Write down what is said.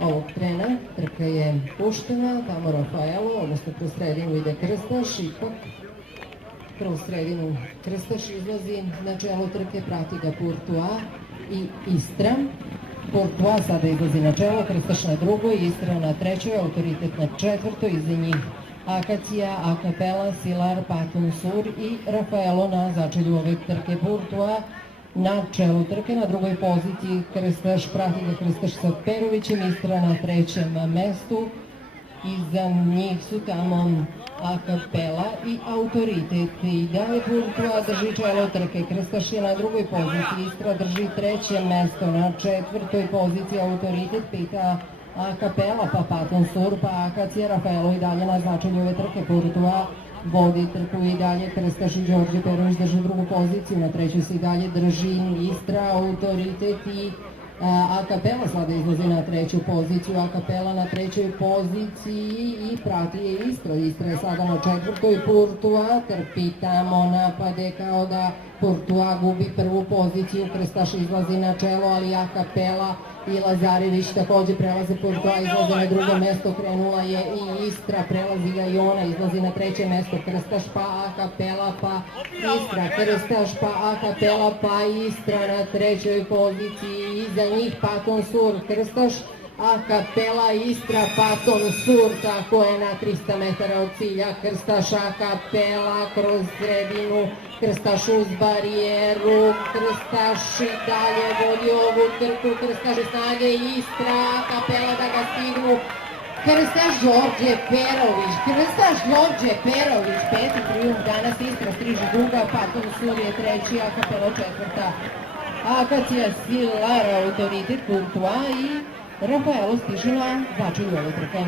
Ovog trena trka je puštena, tamo Rafaelo, odnosno kroz sredinu ide Krstaš, ipak kroz sredinu Krstaš izlazi na čelo trke, prati ga Courtois i Istra. Courtois sada izlazi na čelo, Krstaš na drugoj, Istra na trećoj, Autoritet na četvrtoj, iza njih Akacija, Acapella, Silar, Paton Sur i Rafaelo na začelju ove trke. Courtois na čelu trke, na drugoj poziciji Krstaš, prati ga Krstaš sa Perovićem, Istra na trećem mestu, iza njih su tamo Acapella i Autoritet. I dalje Courtois drži čelo trke, Krstaš je na drugoj poziciji, Istra drži treće mesto, na četvrtoj poziciji Autoritet, peta Acapella, pa Paton Sur, pa Akacija, Rafaelo i dalje na začelju ove trke. Courtois vodi trku i dalje, Krstaš i Đorđe Perović drže drugu poziciju, na trećoj se i dalje drži Istra, Autoritet i Acapella sada izlazi na treću poziciju, Acapella na trećoj poziciji i prati je Istra. Istra je sada na četvrtoj, Courtois trpi tamo napade kao da Courtois gubi prvu poziciju, Krstaš izlazi na čelo, ali Acapella i Lazarević takođe prelaze Courtois, izlazi na drugo mesto, krenula je i Istra, prelazi ga i ona, izlazi na treće mesto, Krstaš pa Acapella pa Istra, Krstaš pa Acapella pa Istra na trećoj poziciji, iza njih Paton Sur, Krstaš, Acapella, Istra, Paton Sur, tako je na 300 metara od cilja, Krstaš, Acapella kroz sredinu, Krstaš uz barijeru, Krstaš i dalje vodi ovu trku, Krstaš snage, Istra, Acapella da ga stignu, Krstaš, Đorđe Perović, Krstaš, Đorđe Perović, peti trijumf danas, Istra striže druga, Paton Sur je treći, Acapella četvrta, Akacija, Silar, Autoritet, Courtois i Rafaelo stiže na začelju ove trke.